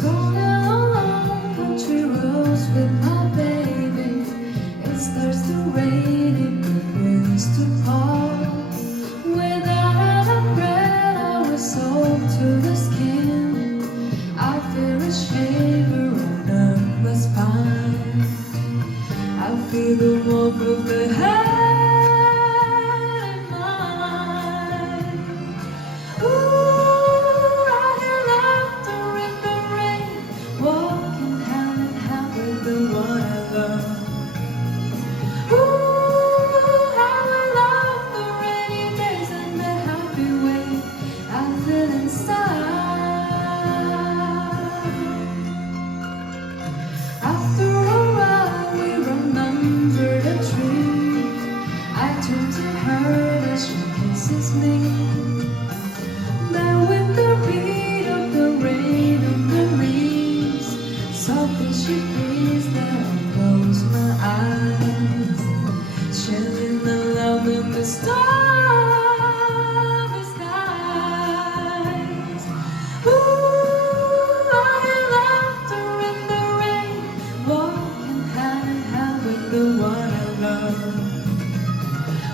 Scrolling along country roads with my baby. It starts to rain, it begins to fall. Without an umbrella, we're soaked to the skin. I feel a shiver on my spine. I feel the warmth of the hand in mine. Ooh, I hear laughter in the rain, walking hand in hand with the one I love. Ooh, how I love the rainy days and the happy way I feel inside. After a while we run under the tree. I turn to her as she kisses me. Then with the beat of the rain on the leaves, softly she breathes, then I close my eyes, chilling alone in the starry skies. Ooh, I hear laughter in the rain, walking hand in hand with the one I love.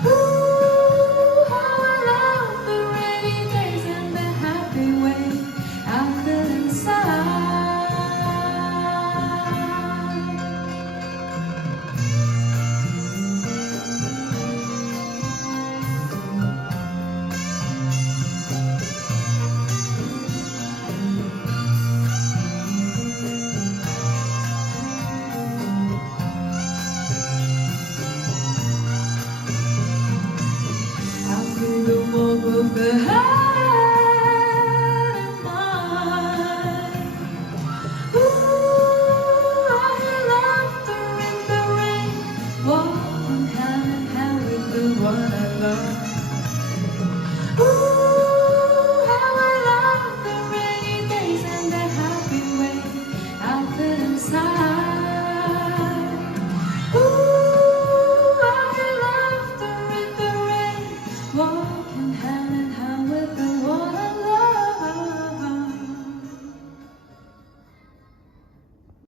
Ooh, how I love the rainy days and the happy way I feel inside. I feel the warmth of the hand